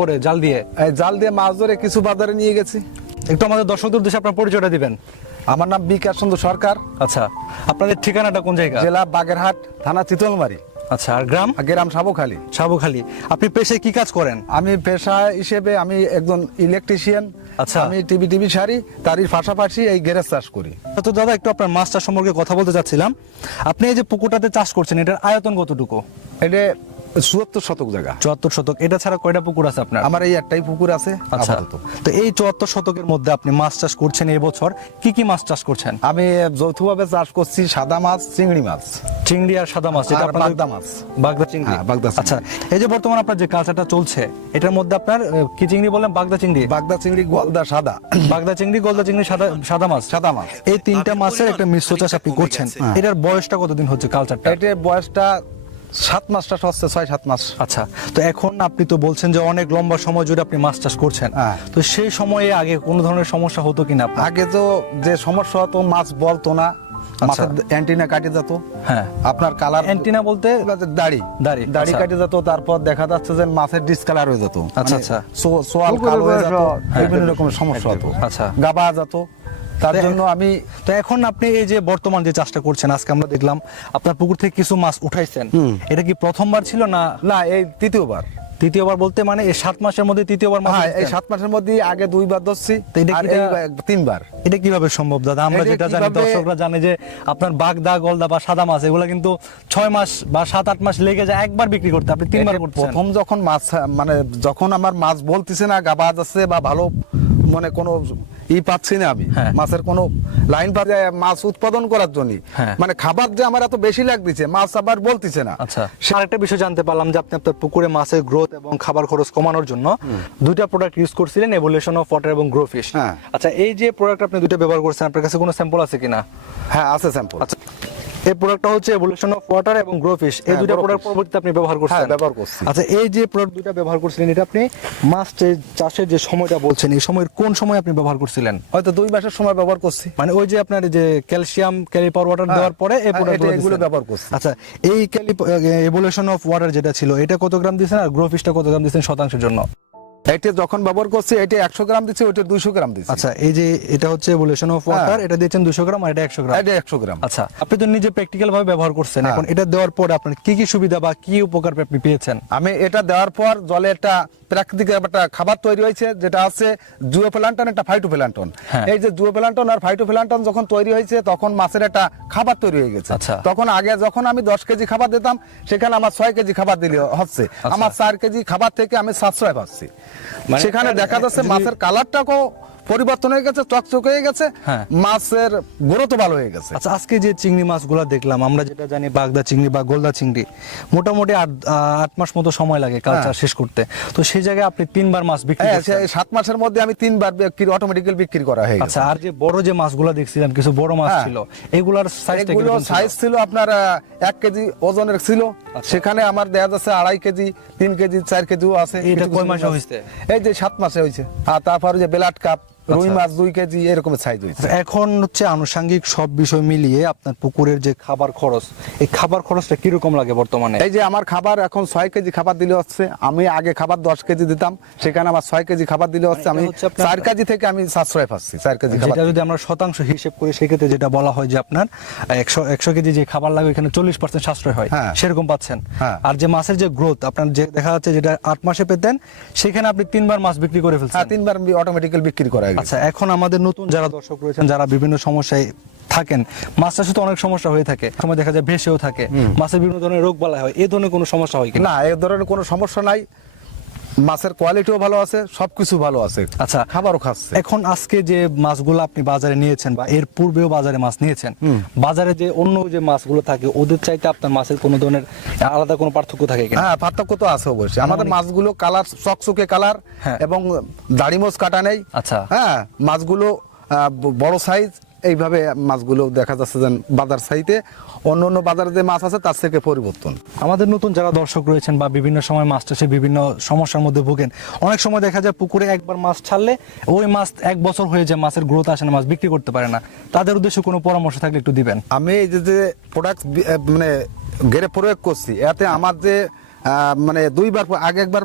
পরে জাল দিয়ে এই জাল দিয়ে মাছ ধরে কিছু বাজারে নিয়ে গেছি। একটু আমাদের দর্শকদের উদ্দেশ্যে আপনার পরিচয়টা দিবেন। আমার নাম বিকাশ চন্দ্র সরকার। আচ্ছা, আপনাদের ঠিকানাটা কোন জায়গা? জেলা বাগেরহাট, থানা চিতলমারি, আচ্ছা, আর গ্রাম? গ্রাম সাবুখালী। সাবুখালী। আপনি পেশায় কি কাজ করেন? আমি পেশা হিসেবে আমি একজন ইলেকট্রিশিয়ান। আচ্ছা। আমি টিভি সারি, তারই পাশাপাশি এই গ্যারেজ চাষ করি। তো দাদা একটু আপনার মাছ চাষ সম্পর্কে কথা বলতে চাচ্ছিলাম। আপনি এই যে পুকুরটাতে চাষ করছেন, এটার আয়তন কতটুকু? এটা ৭৪ শতক জায়গা। ৭৪ শতক। এটা ছাড়া কয়টা পুকুর আছে আপনার? আমার এই একটাই পুকুর আছে আচ্ছা, আপাতত। তো এই ৭৪ শতকের মধ্যে আপনি মাছ চাষ করছেন এই বছর, কি কি মাছ চাষ করছেন? আমি যৌথভাবে চাষ করছি সাদা মাছ, চিংড়ি মাছ, চিংড়ি আর সাদা মাছ, যেটা আর আপনাদের বাগদা মাছ। বাগদা চিংড়ি। হ্যাঁ, বাগদা চিংড়ি। আচ্ছা, এই যে বর্তমানে আপনার যে কালচারটা চলছে, এটার মধ্যে আপনার কি চিংড়ি বললেন? বাগদা চিংড়ি, বাগদা চিংড়ি, গলদা, সাদা। বাগদা চিংড়ি, গলদা চিংড়ি, সাদা মাছ। সাদা মাছ। এই তিনটা মাছের একটা মিশ্র চাষ আপনি করছেন। এটার বয়সটা কতদিন হচ্ছে কালচারটা? এটার বয়সটা 7 মাসটা হচ্ছে, 6-7 মাস। আচ্ছা, তো এখন আপনি তো বলছেন যে অনেক লম্বা সময় জুড়ে আপনি মাছ চাষ করছেন। হ্যাঁ। তো সেই সময়ে আগে কোনো ধরনের সমস্যা হতো কিনা আপনার? আগে তো যে সমস্যা হতো, মাছ বলতো না, মাছের অ্যান্টিনা কাটে যেত। হ্যাঁ, আপনার কালার, অ্যান্টিনা বলতে দাড়ি দাড়ি, দাড়ি আচ্ছা। কাটে যেত। তারপর দেখা যাচ্ছে যে মাছের ডিসকালার হয়ে যেত। আচ্ছা, মানে আচ্ছা। সোয়াল কালো হয়ে যেত, হ্যাঁ। বিভিন্ন রকমের সমস্যা হতো। আচ্ছা। গাবা যেত। তার জন্য আমি তো এখন আপনি এই যে বর্তমান যে চাষটা করছেন, আজকে আমরা দেখলাম আপনার পুকুর থেকে কিছু মাছ উঠাইছেন। এটা কি প্রথমবার ছিল না? না, এই তৃতীয়বার। তৃতীয়বার বলতে মানে এই 7 মাসের মধ্যে তৃতীয়বার মাছ হ্যাঁ, এই উঠাইছেন? 7 মাসের মধ্যে আগে 2বার ধরছি, তো এটা আর কি- এই 3বার। এটা কিভাবে সম্ভব দাদা? আমরা এটা যেটা জানি, কিভাবে- দর্শকরা জানে যে আপনার বাগদা, গলদা বা সাদা মাছ এগুলো কিন্তু 6 মাস বা 7-8 মাস লেগে যায় একবার বিক্রি করতে, আপনি 3বার এটা করছেন। প্রথম যখন মাছ, মানে যখন আমার মাছ বলতেছে না, গাবা যাচ্ছে বা ভালো, মানে কোনো পাচ্ছি না আমি, হ্যাঁ। মাছের কোনো লাইন পাচ্ছে মাছ উৎপাদন করার জন্য, হ্যাঁ। মানে খাবার যে আমার এত বেশি লাগতেছে, মাছ আবার বলতেছে না। আচ্ছা, আরেকটা বিষয় জানতে পারলাম যে আপনি আপনার পুকুরে মাছের গ্রোথ এবং খাবার খরচ কমানোর জন্য দুইটা প্রোডাক্ট ইউজ করছিলেন, এভোলিউশন অফ ওয়াটার এবং গ্রো ফিশ। হ্যাঁ। আচ্ছা, এই যে প্রোডাক্ট আপনি দুইটা ব্যবহার করছেন, আপনার কাছে কোনো স্যাম্পল আছে কিনা? হ্যাঁ, আছে স্যাম্পল। আচ্ছা, এই প্রোডাক্টটা হচ্ছে এভোলিউশন অফ ওয়াটার এবং গ্রো ফিশ, এই হ্যাঁ, দুইটা grow প্রোডাক্ট fish। পরবর্তীতে আপনি ব্যবহার করছেন? হ্যাঁ, ব্যবহার করছি। আচ্ছা, এই যে প্রোডাক্ট দুইটা ব্যবহার করছিলেন, এটা আপনি মাছ চাষের যে সময়টা বলছেন, এই সময়ের কোন সময় আপনি ব্যবহার করছিলেন? হয়তো 2 মাসের সময় ব্যবহার করছি। মানে ওই যে আপনার যে ক্যালসিয়াম ক্যালিপার ওয়াটার হ্যাঁ, দেওয়ার পরে এই হ্যাঁ, প্রোডাক্টগুলো এগুলো দিছেন। ব্যবহার করছি। আচ্ছা, এই এভোলিউশন অফ ওয়াটার যেটা ছিল, এটা কত গ্রাম দিয়েছেন, আর গ্রো ফিশটা কত গ্রাম দিয়েছেন শতাংশের জন্য? এটা যখন ব্যবহার করছি, এটা 100 গ্রাম দিচ্ছি, ওইটা 200 গ্রাম দিচ্ছি। আচ্ছা, এই যে এটা হচ্ছে এভোলিউশন অফ ওয়াটার, এটা দিয়েছেন 200 গ্রাম, আর এটা 100 গ্রাম। এটা 100 গ্রাম। আচ্ছা, আপনি তো নিজে প্র্যাকটিক্যাল ভাবে ব্যবহার করছেন, হ্যাঁ। এখন এটা দেওয়ার পরে আপনার কি কি সুবিধা বা কি উপকার আপনি পেয়েছেন? আমি এটা দেওয়ার পর জলে একটা প্রাকৃতিক একটা খাবার তৈরি হয়েছে, যেটা আছে জুওপ্ল্যান্টন, একটা ফাইটোপ্ল্যান্টন। হ্যাঁ। এই যে জুওপ্ল্যান্টন আর ফাইটোপ্ল্যান্টন যখন তৈরি হয়েছে, তখন মাছের একটা খাবার তৈরি হয়ে গেছে। আচ্ছা। তখন আগে যখন আমি 10 কেজি খাবার দিতাম, সেখানে আমার 6 কেজি খাবার দিলে হচ্ছে, আমার 4 কেজি খাবার থেকে আমি সাশ্রয় পাচ্ছি। মানে সেখানে দেখা যাচ্ছে যদি- মাছের কালারটাও পরিবর্তন হয়ে গেছে, চকচক হয়ে গেছে, হ্যাঁ। মাছের গ্রোথ ভালো হয়ে গেছে। আচ্ছা, আজকে যে চিংড়ি মাছগুলো দেখলাম, আমরা যেটা জানি বাগদা চিংড়ি বা গোলদা চিংড়ি, মোটামুটি 8 মাস মতো সময় লাগে কালচার শেষ করতে। তো সেই জায়গায় আপনি 3বার মাছ বিক্রি হ্যাঁ, করছেন। 7 মাসের মধ্যে আমি 3বার অটোমেটিক্যাল বিক্রি করা হয়ে গেছে। আচ্ছা, আর যে বড় যে মাছগুলো দেখছিলাম, কিছু বড় মাছ হ্যাঁ। ছিল, এগুলার সাইজটা এগুলো কিরকম ছিল? সাইজ ছিল আপনার 1 কেজি ওজনের ছিল। আচ্ছা। সেখানে আমার দেখা যাচ্ছে 2.5 কেজি, 3 কেজি, 4 কেজিও আছে। এটা কিছু কয় কিছু মাসে মাছ। হয়েছে? এই যে 7 মাসে হয়েছে। আর তারপরে যে বেলাট কাপ, রুই আচ্ছা। মাছ 2 কেজি এরকমের সাইজ হয়েছে। এখন হচ্ছে আনুষঙ্গিক সব বিষয় মিলিয়ে আপনার পুকুরের যে খাবার খরচ, এই খাবার খরচটা কিরকম লাগে বর্তমানে? এই যে আমার খাবার এখন 6 কেজি খাবার দিলে হচ্ছে, আমি আগে খাবার 10 কেজি দিতাম, সেখানে আমার 6 কেজি খাবার দিলে হচ্ছে, আমি এটা হচ্ছে আপনার- 4 কেজি থেকে আমি সাশ্রয় পাচ্ছি। 4 কেজি খাবার যেটা যদি আমরা শতাংশ হিসেব করি, সেক্ষেত্রে যেটা বলা হয় যে আপনার 100 কেজি যে খাবার লাগে, এখানে 40% সাশ্রয় হয়, হ্যাঁ। সেরকম পাচ্ছেন। হ্যাঁ। আর যে মাছের যে গ্রোথ আপনার যে দেখা যাচ্ছে, যেটা 8 মাসে পেতেন, সেখানে আপনি 3বার মাছ বিক্রি করে হ্যাঁ, ফেলছেন। 3বার অটোমেটিক্যাল বিক্রি করা হয়ে গেছে। আচ্ছা, এখন আমাদের নতুন যারা দর্শক রয়েছেন, যারা বিভিন্ন সমস্যায় থাকেন, মাছ চাষে তো অনেক সমস্যা হয়ে থাকে, সময় দেখা যায় ভেসেও থাকে, মাছের বিভিন্ন ধরনের রোগ বালাই হয়, এই ধরনের কোনো সমস্যা হয় কিনা? না, এই ধরনের কোনো সমস্যা নাই। মাছের কোয়ালিটিও ভালো আছে, সবকিছু ভালো আছে। আচ্ছা, খাবারও খাচ্ছে। এখন আজকে যে মাছগুলো আপনি বাজারে নিয়েছেন বা এর পূর্বেও বাজারে মাছ নিয়েছেন, বাজারে যে অন্য যে মাছগুলো থাকে, ওদের চাইতে আপনার মাছের কোনো ধরনের আলাদা কোনো পার্থক্য থাকে কিনা? হ্যাঁ, পার্থক্য তো আছে অবশ্যই। আমাদের মাছগুলো কালার চকচকে কালার, হ্যাঁ। এবং দাড়ি মোজ কাটা নেই। আচ্ছা। হ্যাঁ, মাছগুলো বড় সাইজ। এইভাবে মাছগুলো দেখা যাচ্ছে যে বাজার সাইতে অন্য অন্য বাজারে যে মাছ আছে, তার থেকে পরিবর্তন। আমাদের নতুন যারা দর্শক রয়েছেন বা বিভিন্ন সময় মাছ চাষে বিভিন্ন সমস্যার মধ্যে ভোগেন, অনেক সময় দেখা যায় পুকুরে একবার মাছ ছাড়লে ওই মাছ 1 বছর হয়ে যায়, মাছের গ্রোথ আসে না, মাছ বিক্রি করতে পারে না, তাদের উদ্দেশ্যে কোনো পরামর্শ থাকলে একটু দিবেন। আমি এই যে প্রোডাক্ট মানে ঘেরে প্রয়োগ করছি, এতে আমার যে মানে দুইবার আগে একবার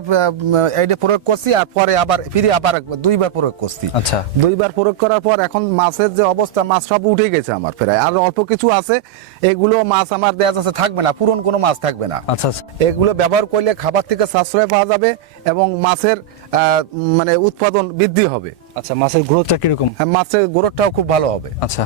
এইটা প্রয়োগ করছি আর পরে আবার ফিরে আবার দুইবার প্রয়োগ করছি। আচ্ছা। দুইবার প্রয়োগ করার পর এখন মাছের যে অবস্থা, মাছ সব উঠে গেছে আমার প্রায়, আর অল্প কিছু আছে, এগুলো মাছ আমার দেয়া যাচ্ছে থাকবে না, পুরন কোনো মাছ থাকবে না। আচ্ছা আচ্ছা। এগুলো ব্যবহার করলে খাবার থেকে সাশ্রয় পাওয়া যাবে এবং মাছের মানে উৎপাদন বৃদ্ধি হবে। আচ্ছা, মাছের গ্রোথটা কিরকম? হ্যাঁ, মাছের গ্রোথটাও খুব ভালো হবে। আচ্ছা।